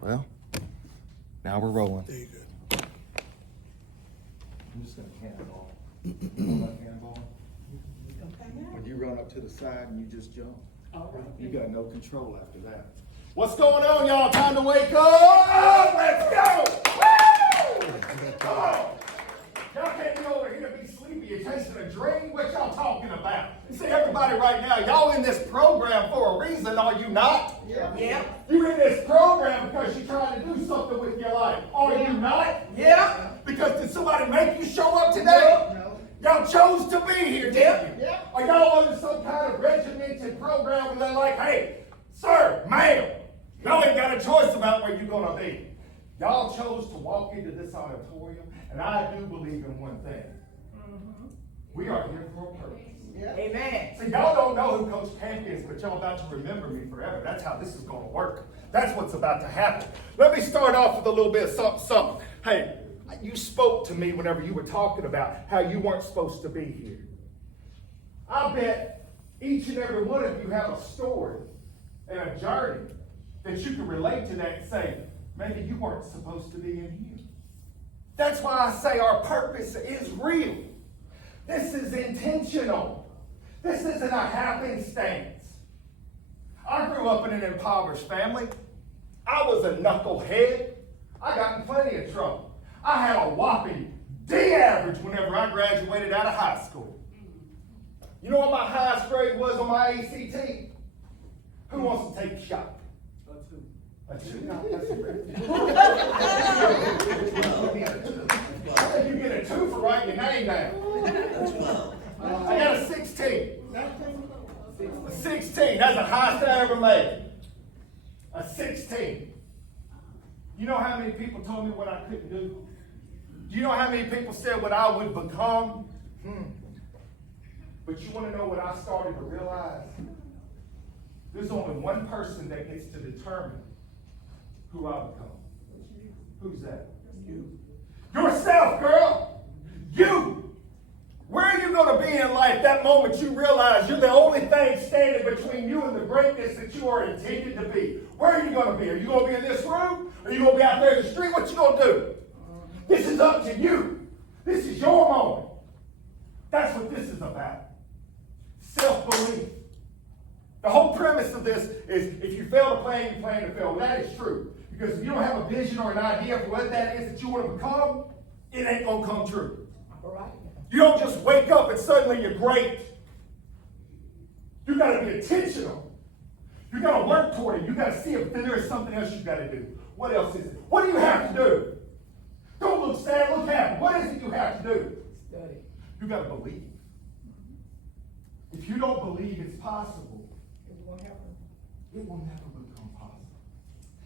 Well, now we're rolling. There you go. I'm just gonna cannonball. Cannonball. When you run up to the side and you just jump, you got no control after that. What's going on, y'all? Time to wake up! Let's go! Woo! Come on! Y'all can't be over here to be sleepy. You're chasing a dream. What y'all talking about? You see, everybody right now, y'all in this program for a reason, are you not? Yeah. You're in this program because you're trying to do something with your life. Are you not? Yeah. Because did somebody make you show up today? No. Y'all chose to be here, didn't you? Yeah. Are y'all under some kind of regimented program where they're like, hey, sir, ma'am, y'all ain't got a choice about where you're going to be. Y'all chose to walk into this auditorium, and I do believe in one thing. We are here for a purpose. Yeah. Amen. See, y'all don't know who Coach Camp is, but y'all about to remember me forever. That's how this is going to work. That's what's about to happen. Let me start off with a little bit of something. Hey, you spoke to me whenever you were talking about how you weren't supposed to be here. I bet each and every one of you have a story and a journey that you can relate to that and say, maybe you weren't supposed to be in here. That's why I say our purpose is real. This is intentional. This isn't a happenstance. I grew up in an impoverished family. I was a knucklehead. I got in plenty of trouble. I had a whopping D average whenever I graduated out of high school. You know what my highest grade was on my ACT? Who wants to take a shot? A two? No, that's a great. I think you get a 2 for writing your name down. I got a 16. A 16. That's the highest I ever made. A 16. You know how many people told me what I couldn't do? Do you know how many people said what I would become? But you want to know what I started to realize? There's only one person that gets to determine who I become. Who's that? You. Yourself, girl. You. Where are you going to be in life that moment you realize you're the only thing standing between you and the greatness that you are intended to be? Where are you going to be? Are you going to be in this room? Or are you going to be out there in the street? What you going to do? This is up to you. This is your moment. That's what this is about. Self-belief. The whole premise of this is if you fail to plan, you plan to fail. Well, that is true. Because if you don't have a vision or an idea for what that is that you want to become, it ain't going to come true. All right. You don't just wake up and suddenly you're great. You got to be intentional. You got to work toward it. You got to see if there is something else you got to do. What else is it? What do you have to do? Don't look sad, look happy. What is it you have to do? Study. You got to believe. If you don't believe it's possible, It won't happen. it will never become possible.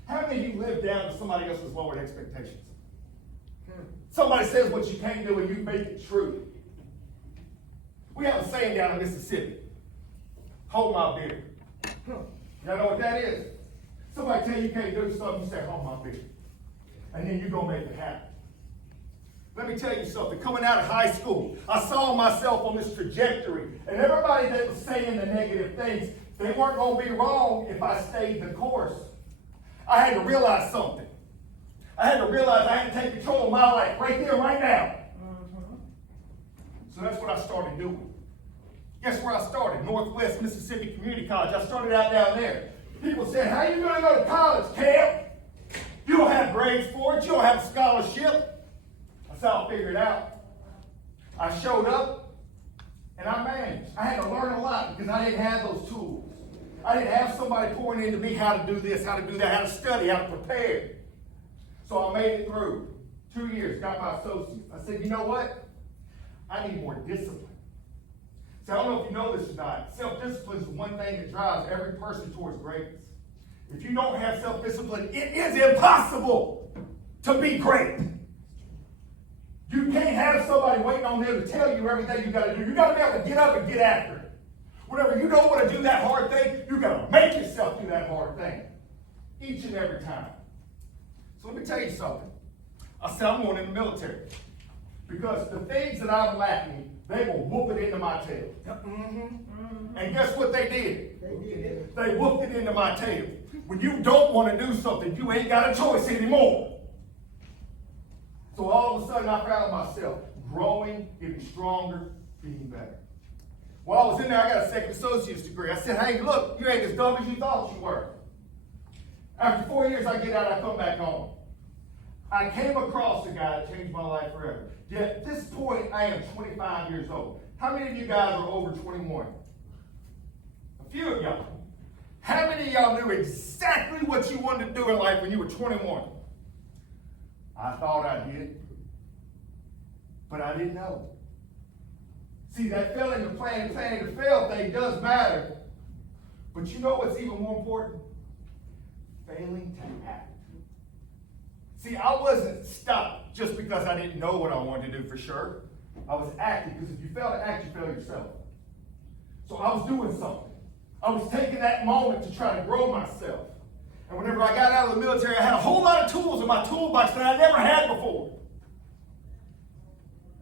How many of you live down to somebody else's lowered expectations? Somebody says what you can't do and you make it true. We have a saying down in Mississippi. Hold my beer. Y'all know what that is? Somebody tell you can't do something, you say, hold my beer. And then you're going to make it happen. Let me tell you something. Coming out of high school, I saw myself on this trajectory. And everybody that was saying the negative things, they weren't going to be wrong if I stayed the course. I had to realize something. I had to realize I had to take control of my life right there, right now. So that's what I started doing. Guess where I started? Northwest Mississippi Community College. I started out down there. People said, how are you going to go to college, Camp? You don't have grades for it. You don't have a scholarship. That's how I figured it out. I showed up, and I managed. I had to learn a lot because I didn't have those tools. I didn't have somebody pouring into me how to do this, how to do that, how to study, how to prepare. So I made it through 2 years, got my associates. I said, you know what? I need more discipline. So I don't know if you know this or not. Self-discipline is the one thing that drives every person towards greatness. If you don't have self-discipline, it is impossible to be great. You can't have somebody waiting on them to tell you everything you got to do. You got to be able to get up and get after it. Whenever you don't want to do that hard thing, you got to make yourself do that hard thing. Each and every time. So let me tell you something. I said I'm going in the military. Because the things that I'm lacking, they will whoop it into my tail. And guess what they did? They whooped it into my tail. When you don't want to do something, you ain't got a choice anymore. So all of a sudden, I found myself growing, getting stronger, being better. While I was in there, I got a second associate's degree. I said, hey, look, you ain't as dumb as you thought you were. After 4 years, I get out, I come back home. I came across a guy that changed my life forever. Yet at this point, I am 25 years old. How many of you guys are over 21? A few of y'all. How many of y'all knew exactly what you wanted to do in life when you were 21? I thought I did, but I didn't know. See, that failing to plan, planning to fail thing does matter. But you know what's even more important? Failing to act. See, I wasn't stopped just because I didn't know what I wanted to do for sure. I was acting, because if you fail to act, you fail yourself. So I was doing something. I was taking that moment to try to grow myself. And whenever I got out of the military, I had a whole lot of tools in my toolbox that I never had before.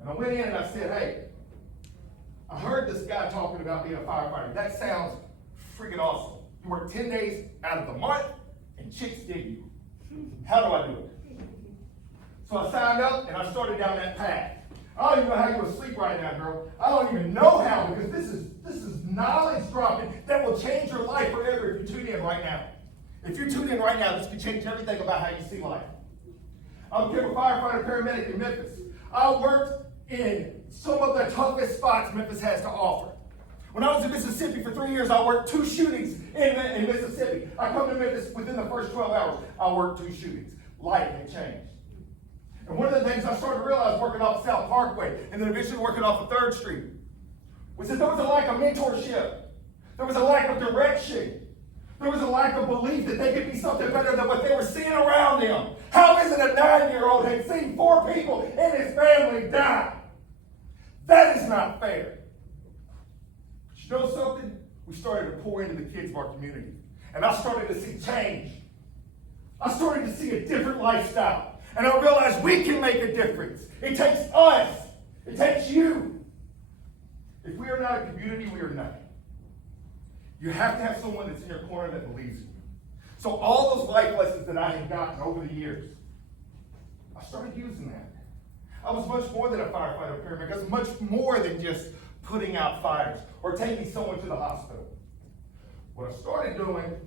And I went in and I said, hey, I heard this guy talking about being a firefighter. That sounds freaking awesome. You work 10 days out of the month and chicks dig you. How do I do it? So I signed up and I started down that path. I don't even know how you're asleep right now, girl. I don't even know how, because this is knowledge dropping that will change your life forever if you tune in right now. If you tune in right now, this could change everything about how you see life. I became a firefighter paramedic in Memphis. I worked in some of the toughest spots Memphis has to offer. When I was in Mississippi for 3 years, I worked 2 shootings in Mississippi. I come to Memphis within the first 12 hours. I worked 2 shootings. Life had changed. And one of the things I started to realize working off South Parkway and then eventually working off of 3rd Street was that there was a lack of mentorship. There was a lack of direction. There was a lack of belief that they could be something better than what they were seeing around them. How is it a 9-year-old had seen 4 people in his family die? That is not fair. But you know something? We started to pour into the kids of our community. And I started to see change. I started to see a different lifestyle. And I realized we can make a difference. It takes us. It takes you. If we are not a community, we are nothing. You have to have someone that's in your corner that believes in you. So all those life lessons that I had gotten over the years, I started using that. I was much more than a firefighter paramedic. I was much more than just putting out fires or taking someone to the hospital. What I started doing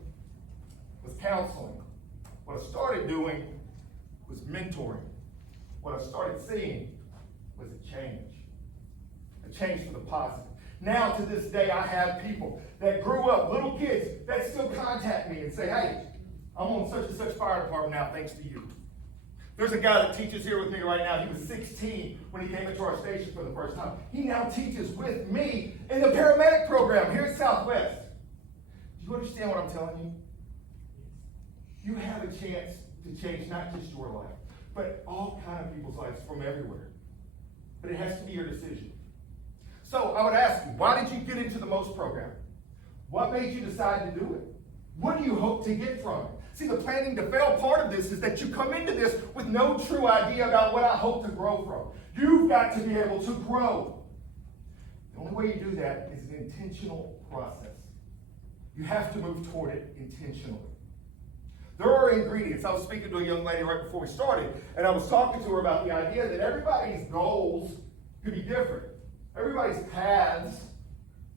was counseling. What I started doing was mentoring. What I started seeing was a change for the positive. Now, to this day, I have people that grew up, little kids, that still contact me and say, hey, I'm on such and such fire department now, thanks to you. There's a guy that teaches here with me right now. He was 16 when he came into our station for the first time. He now teaches with me in the paramedic program here at Southwest. Do you understand what I'm telling you? You have a chance to change not just your life, but all kinds of people's lives from everywhere. But it has to be your decision. So I would ask you, why did you get into the MOST program? What made you decide to do it? What do you hope to get from it? See, the planning to fail part of this is that you come into this with no true idea about what I hope to grow from. You've got to be able to grow. The only way you do that is an intentional process. You have to move toward it intentionally. There are ingredients. I was speaking to a young lady right before we started, and I was talking to her about the idea that everybody's goals could be different. Everybody's paths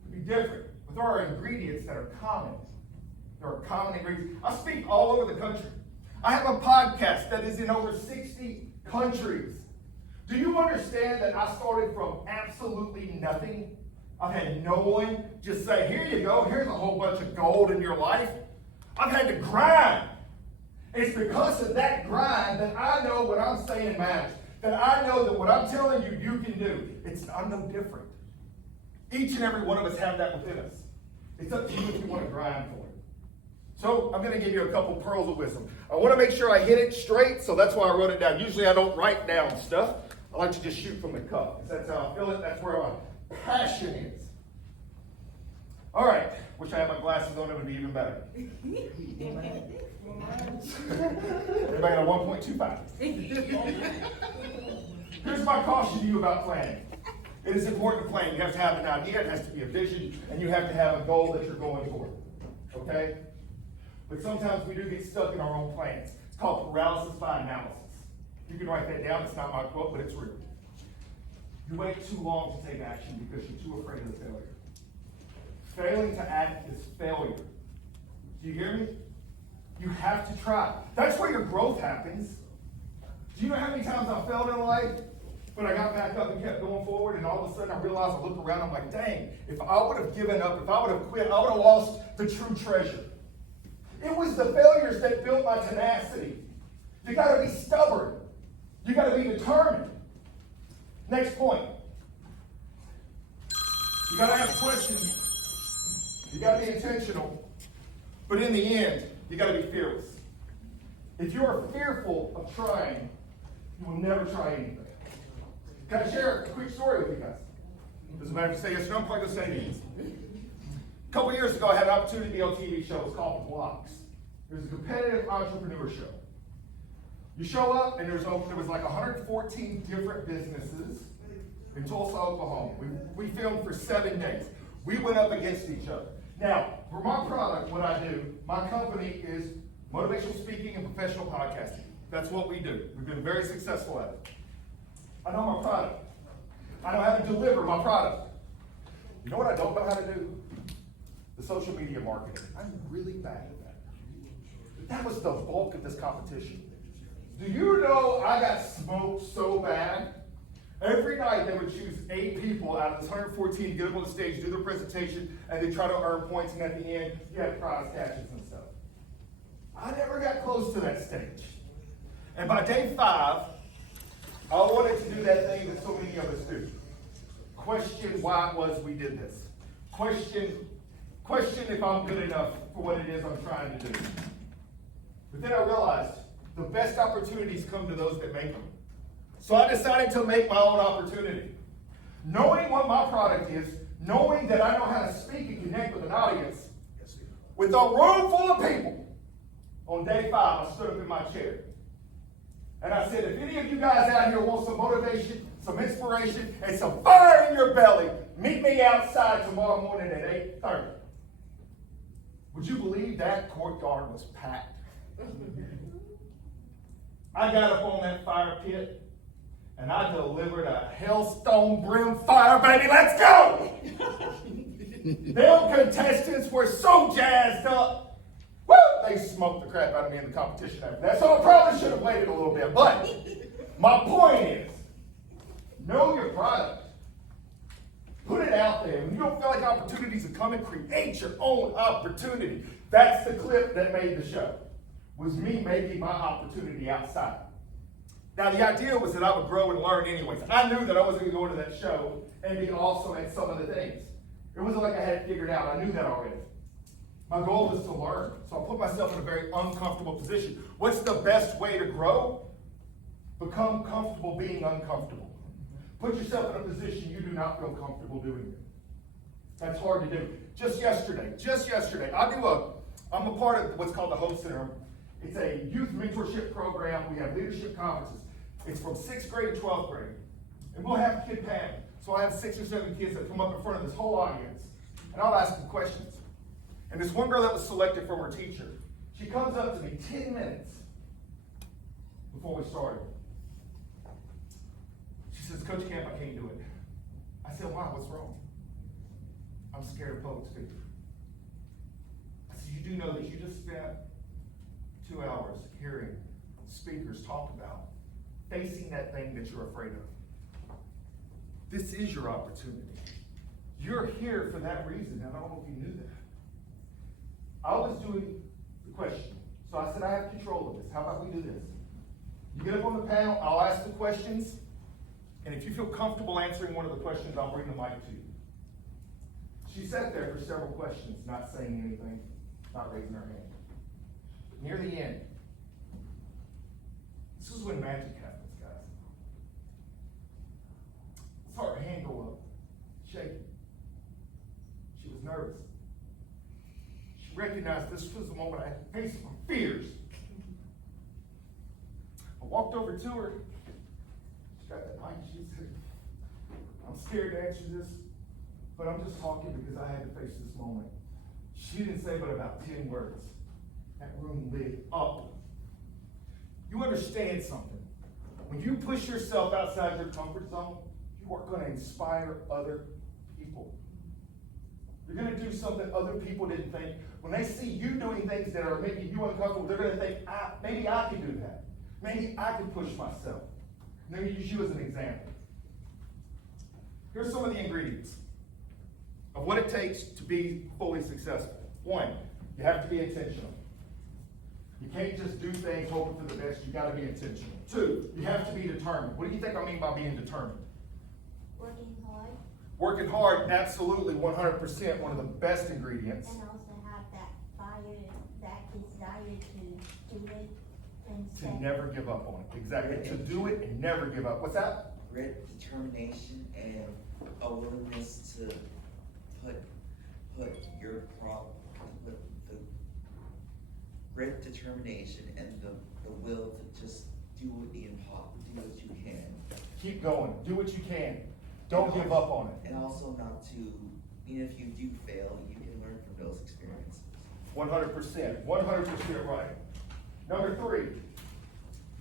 could be different, but there are ingredients that are common. There are common ingredients. I speak all over the country. I have a podcast that is in over 60 countries. Do you understand that I started from absolutely nothing? I've had no one just say, here you go, here's a whole bunch of gold in your life. I've had to grind. It's because of that grind that I know what I'm saying matters. That I know that what I'm telling you, you can do. I'm no different. Each and every one of us have that within us. It's up to you if you want to grind for it. So I'm going to give you a couple pearls of wisdom. I want to make sure I hit it straight, so that's why I wrote it down. Usually I don't write down stuff. I like to just shoot from the cuff. That's how I feel it. That's where my passion is. All right. Wish I had my glasses on. It would be even better. Everybody got a 1.25. Here's my caution to you about planning. It is important to plan. You have to have an idea, it has to be a vision, and you have to have a goal that you're going for. Okay? But sometimes we do get stuck in our own plans. It's called paralysis by analysis. You can write that down. It's not my quote, but it's real. You wait too long to take action because you're too afraid of the failure. Failing to act is failure. Do you hear me? You have to try. That's where your growth happens. Do you know how many times I failed in life? But I got back up and kept going forward, and all of a sudden I realized, I look around, I'm like, dang, if I would have given up, if I would have quit, I would have lost the true treasure. It was the failures that built my tenacity. You gotta be stubborn. You gotta be determined. Next point. You gotta ask questions. You gotta be intentional. But in the end, you gotta be fearless. If you are fearful of trying, you will never try anything. Can I share a quick story with you guys? Doesn't matter if you say yes or no, I'm probably going to say these. A couple years ago, I had an opportunity to be on a TV show. It was called The Blocks. It was a competitive entrepreneur show. You show up, and there was like 114 different businesses in Tulsa, Oklahoma. We filmed for 7 days. We went up against each other. Now, for my product, what I do, my company is motivational speaking and professional podcasting. That's what we do. We've been very successful at it. I know my product. I know how to deliver my product. You know what I don't know how to do? The social media marketing. I'm really bad at that. That was the bulk of this competition. Do you know I got smoked so bad? Every night they would choose 8 people out of this 114 to get up on the stage, do their presentation, and they try to earn points, and at the end, you have prize catches and stuff. I never got close to that stage. And by day 5, I wanted to do that thing that so many of us do. Question why it was we did this. Question if I'm good enough for what it is I'm trying to do. But then I realized the best opportunities come to those that make them. So I decided to make my own opportunity. Knowing what my product is, knowing that I know how to speak and connect with an audience, with a room full of people, on day 5, I stood up in my chair. And I said, if any of you guys out here want some motivation, some inspiration, and some fire in your belly, meet me outside tomorrow morning at 8:30. Would you believe that courtyard was packed? I got up on that fire pit, and I delivered a Hellstone brim fire, baby. Let's go! Them contestants were so jazzed up. Woo! They smoked the crap out of me in the competition after that, so I probably should have waited a little bit. But my point is, know your product. Put it out there. When you don't feel like opportunities are coming, create your own opportunity. That's the clip that made the show, was me making my opportunity outside. Now, the idea was that I would grow and learn anyways. I knew that I wasn't going to go into that show and be awesome at some of the things. It wasn't like I had it figured out. I knew that already. My goal was to learn. So I put myself in a very uncomfortable position. What's the best way to grow? Become comfortable being uncomfortable. Put yourself in a position you do not feel comfortable doing it. That's hard to do. Just yesterday, I'm a part of what's called the Hope Center. It's a youth mentorship program. We have leadership conferences. It's from 6th grade to 12th grade. And we'll have kid panel. So I have 6 or 7 kids that come up in front of this whole audience, and I'll ask them questions. And this one girl that was selected from her teacher, she comes up to me 10 minutes before we started. She says, Coach Camp, I can't do it. I said, why? What's wrong? I'm scared of public speaking. I said, you do know that you just spent 2 hours hearing speakers talk about facing that thing that you're afraid of. This is your opportunity. You're here for that reason, and I don't know if you knew that. I was doing the question. So I said, I have control of this. How about we do this? You get up on the panel, I'll ask the questions, and if you feel comfortable answering one of the questions, I'll bring the mic to you. She sat there for several questions, not saying anything, not raising her hand. Near the end, this is when magic happens, guys. I saw her hand go up, shaking. She was nervous. She recognized this was the moment I had faced my fears. I walked over to her. got that mic, she said, I'm scared to answer this, but I'm just talking because I had to face this moment. She didn't say but about 10 words. That room lit up. You understand something. When you push yourself outside your comfort zone, you are going to inspire other people. You're going to do something other people didn't think. When they see you doing things that are making you uncomfortable, they're going to think, maybe I can do that. Maybe I can push myself. Let me use you as an example. Here's some of the ingredients of what it takes to be fully successful. One, you have to be intentional. You can't just do things hoping for the best. You got to be intentional. Two, you have to be determined. What do you think I mean by being determined? Working hard. Working hard, absolutely, 100%, one of the best ingredients. And also have that fire, that desire to do it and To never give up on it. Exactly. To do it and never give up. What's that? Grit, determination, and a willingness to put your put the grit, determination, and the will to just do the impossible, do what you can. Keep going. Do what you can. Don't give up on it. And also not to, even if you do fail, you can learn from those experiences. 100%. 100% right. Number three,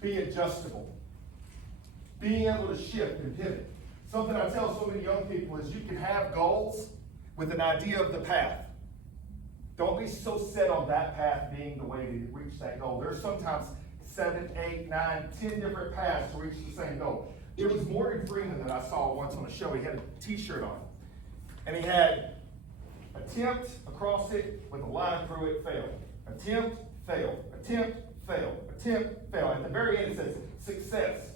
be adjustable. Being able to shift and pivot. Something I tell so many young people is you can have goals with an idea of the path. Don't be so set on that path being the way to reach that goal. There's sometimes 7, 8, 9, 10 different paths to reach the same goal. It was Morgan Freeman that I saw once on a show. He had a t-shirt on. And he had attempt across it with a line through it, fail. Attempt, fail. Attempt, fail. Attempt, fail. At the very end it says success.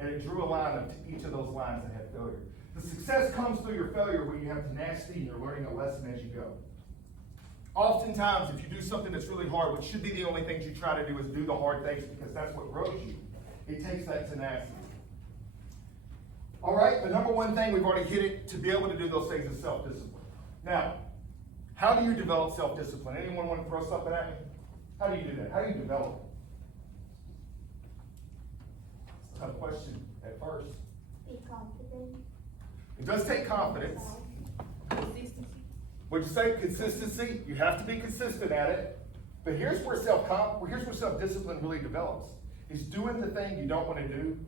And it drew a line of each of those lines that had failure. The success comes through your failure when you have tenacity and you're learning a lesson as you go. Oftentimes, if you do something that's really hard, which should be the only things you try to do is do the hard things because that's what grows you. It takes that tenacity. All right, the number one thing, we've already hit it, to be able to do those things is self-discipline. Now, how do you develop self-discipline? Anyone want to throw something at me? How do you do that? How do you develop it? It's a tough question at first. be confident. It does take confidence. Would you say consistency? You have to be consistent at it. But here's where self-discipline really develops. Is doing the thing you don't want to do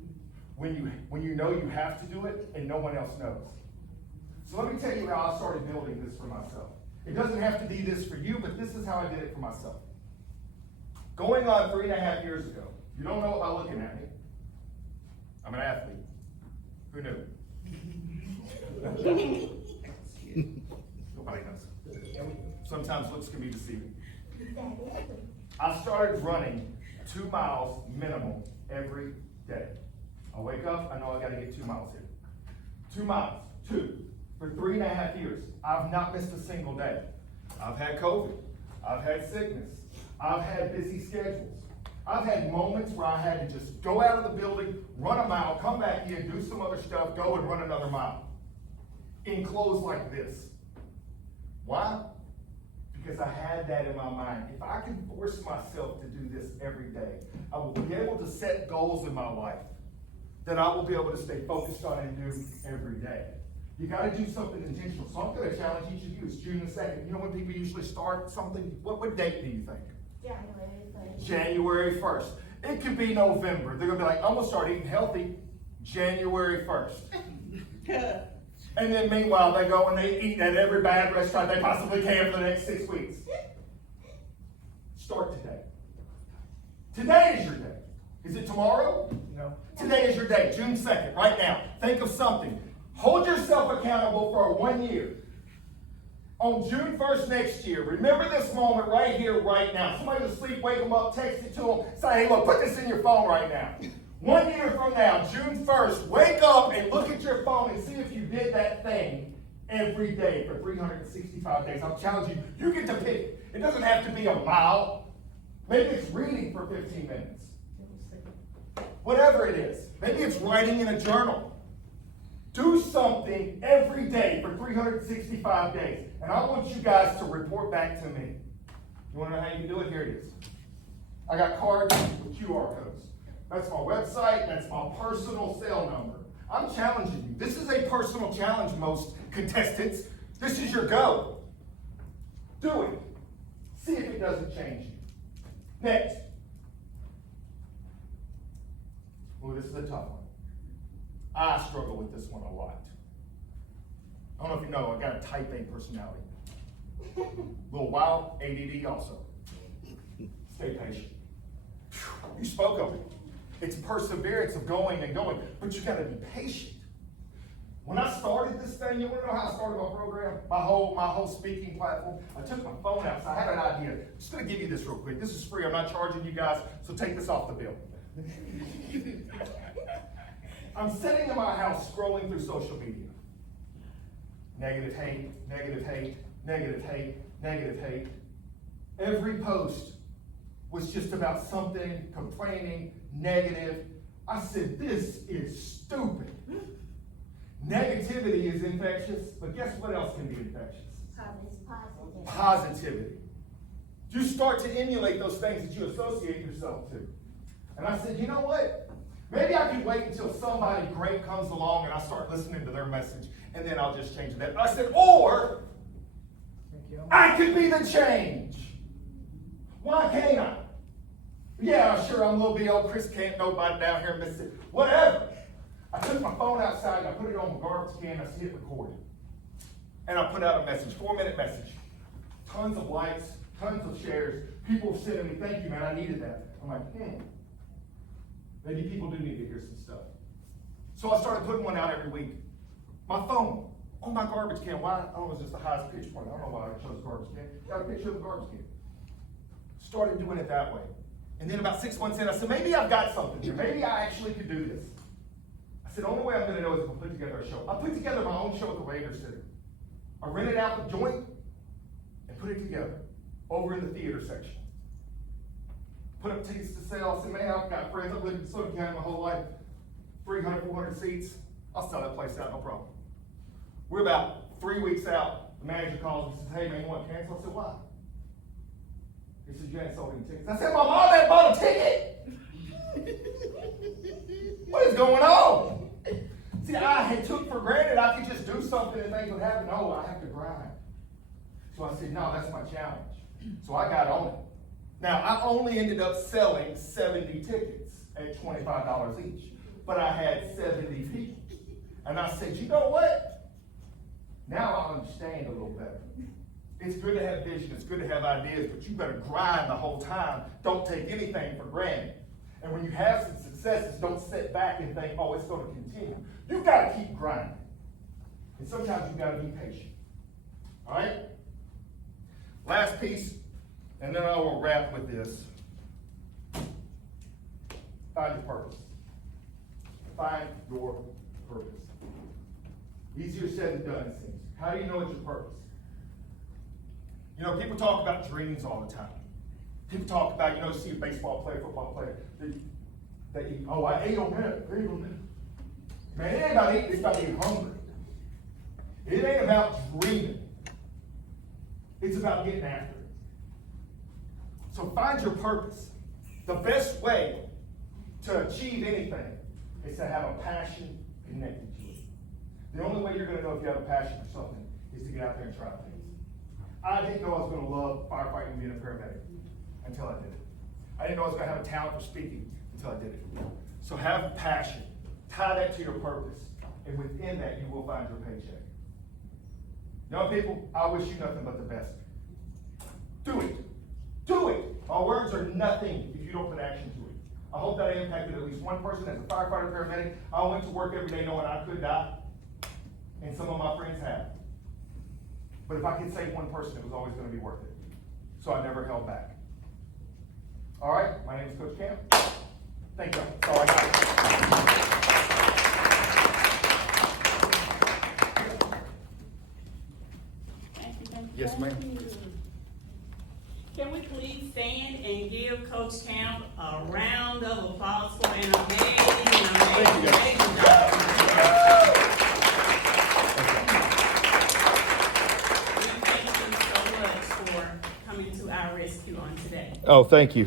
when you know you have to do it and no one else knows. So let me tell you how I started building this for myself. It doesn't have to be this for you, but this is how I did it for myself. Going on 3.5 years ago, you don't know it by looking at me. I'm an athlete. Who knew? Nobody knows. Sometimes looks can be deceiving. That is good. I started running 2 miles minimum every day. I wake up, I know I gotta get 2 miles in. 2 miles, 2. For 3.5 years, I've not missed a single day. I've had COVID, I've had sickness, I've had busy schedules. I've had moments where I had to just go out of the building, run a mile, come back in, do some other stuff, go and run another mile. In clothes like this. Why? Because I had that in my mind. If I can force myself to do this every day, I will be able to set goals in my life that I will be able to stay focused on and do every day. You got to do something intentional. So I'm going to challenge each of you. It's June the 2nd. You know when people usually start something? What date do you think? January 1st. January 1st. It could be November. They're going to be like, I'm going to start eating healthy January 1st. And then meanwhile, they go and they eat at every bad restaurant they possibly can for the next 6 weeks. Start today. Today is your day. Is it tomorrow? No. Today is your day, June 2nd, right now. Think of something. Hold yourself accountable for 1 year. On June 1st next year, remember this moment right here, right now. Somebody's asleep, wake them up, text it to them, say, hey, look, put this in your phone right now. 1 year from now, June 1st, wake up and look at your phone and see if you did that thing every day for 365 days. I'm challenging you, you get to pick. It doesn't have to be a mile. Maybe it's reading for 15 minutes. Whatever it is. Maybe it's writing in a journal. Do something every day for 365 days. And I want you guys to report back to me. You want to know how you can do it? Here it is. I got cards with QR codes. That's my website, that's my personal cell number. I'm challenging you. This is a personal challenge, most contestants. This is your go. Do it. See if it doesn't change you. Next. Ooh, this is a tough one. I struggle with this one a lot. I don't know if you know, I got a type A personality. A little wild, ADD also. Stay patient. You spoke of it. It's perseverance of going and going, but you gotta be patient. When I started this thing, you wanna know how I started my program? My whole speaking platform? I took my phone out, so I had an idea. I'm just gonna give you this real quick. This is free, I'm not charging you guys, so take this off the bill. I'm sitting in my house scrolling through social media. Negative hate, negative hate, negative hate, negative hate. Every post was just about something, complaining, negative. I said, this is stupid. Negativity is infectious, but guess what else can be infectious? It's positive. Positivity. You start to emulate those things that you associate yourself to. And I said, you know what? Maybe I can wait until somebody great comes along and I start listening to their message, and then I'll just change that. I said, or I could be the change. Why can't I? Yeah, sure, I'm little B.O. Chris can't nobody down here in Mississippi. Whatever. I took my phone outside and I put it on the garbage can and I hit record. And I put out a message, 4-minute message. Tons of likes, tons of shares. People were sending me, thank you, man, I needed that. I'm like, maybe people do need to hear some stuff. So I started putting one out every week. My phone, on my garbage can. Why? I don't know, it's just the highest pitch point. I don't know why I chose garbage can. Got a picture of the garbage can. Started doing it that way. And then about 6 months in, I said, maybe I've got something here. Maybe I actually could do this. I said, the only way I'm gonna know is if I put together a show. I put together my own show at the Raider Center. I rented out the joint and put it together over in the theater section. Put up tickets to sale. I said, man, I've got friends. I've lived in Southern County my whole life. 300, 400 seats. I'll sell that place out, no problem. We're about 3 weeks out. The manager calls and says, hey man, you want to cancel? I said, why? He said, you ain't sold any tickets. I said, my mom ain't bought a ticket. What is going on? See, I had took for granted I could just do something and things would happen. No, I have to grind. So I said, no, that's my challenge. So I got on it. Now, I only ended up selling 70 tickets at $25 each, but I had 70 people. And I said, you know what? Now I understand a little better. It's good to have vision, it's good to have ideas, but you better grind the whole time. Don't take anything for granted. And when you have some successes, don't sit back and think, oh, it's going to continue. You've got to keep grinding. And sometimes you've got to be patient. All right? Last piece, and then I will wrap with this. Find your purpose. Find your purpose. Easier said than done, it seems. How do you know it's your purpose? You know, people talk about dreams all the time. People talk about, you know, see a baseball player, football player, they eat, oh, I ate on that, Man, it ain't about eating, it's about being hungry. It ain't about dreaming. It's about getting after it. So find your purpose. The best way to achieve anything is to have a passion connected to it. The only way you're going to know if you have a passion for something is to get out there and try things. I didn't know I was going to love firefighting and being a paramedic until I did it. I didn't know I was going to have a talent for speaking until I did it. So have passion. Tie that to your purpose. And within that, you will find your paycheck. Young people, I wish you nothing but the best. Do it. Do it. My words are nothing if you don't put action to it. I hope that I impacted at least one person as a firefighter, paramedic. I went to work every day knowing I could die. And some of my friends have. But if I could save one person, it was always going to be worth it. So I never held back. All right, my name is Coach Camp. Thank you. That's all I got. Yes, ma'am. Can we please stand and give Coach Camp a round of applause for an amazing job? We thank you so much for coming to our rescue on today. Oh, thank you.